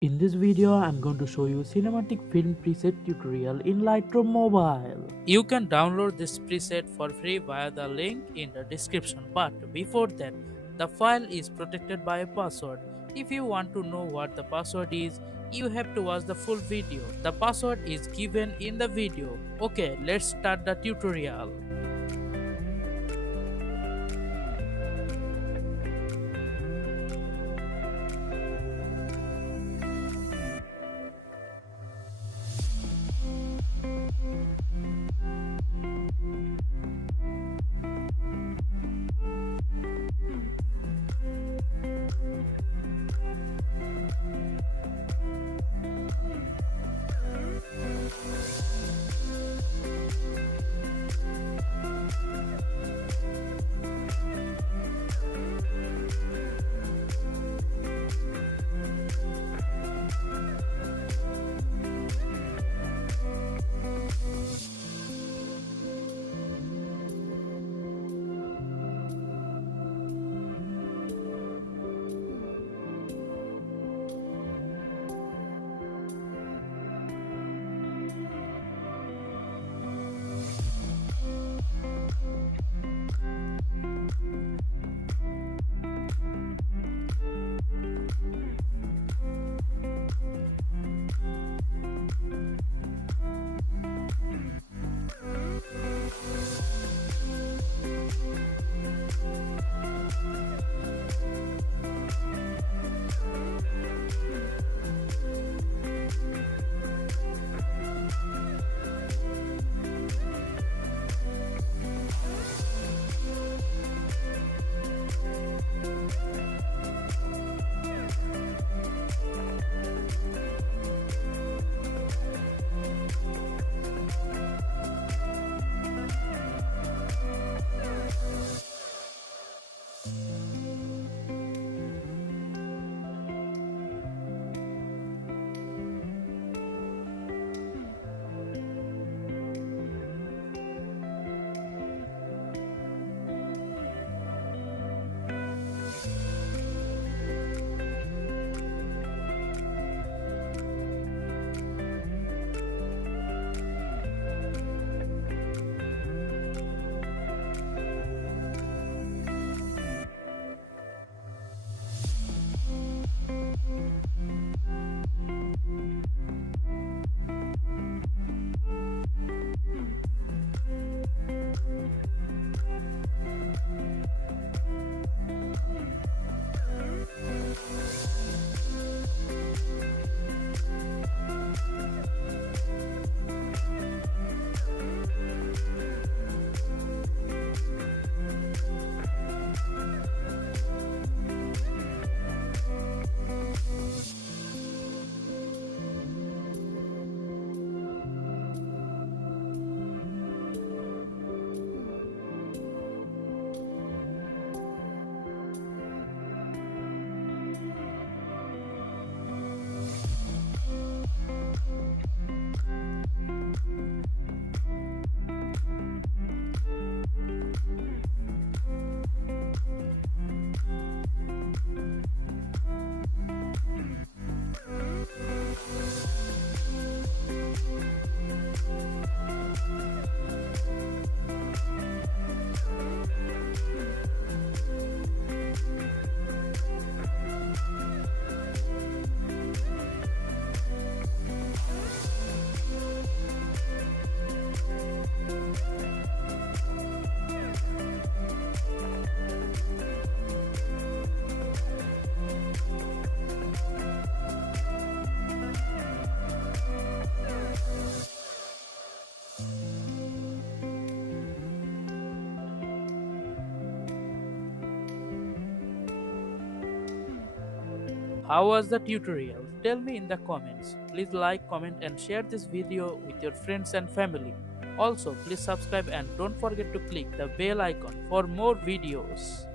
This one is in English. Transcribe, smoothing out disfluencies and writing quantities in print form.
In this video, I'm going to show you cinematic film preset tutorial in Lightroom Mobile. You can download this preset for free via the link in the description. But before that, the file is protected by a password. If you want to know what the password is, you have to watch the full video. The password is given in the video. Okay, let's start the tutorial. How was the tutorial? Tell me in the comments. Please like, comment and share this video with your friends and family. Also, please subscribe and don't forget to click the bell icon for more videos.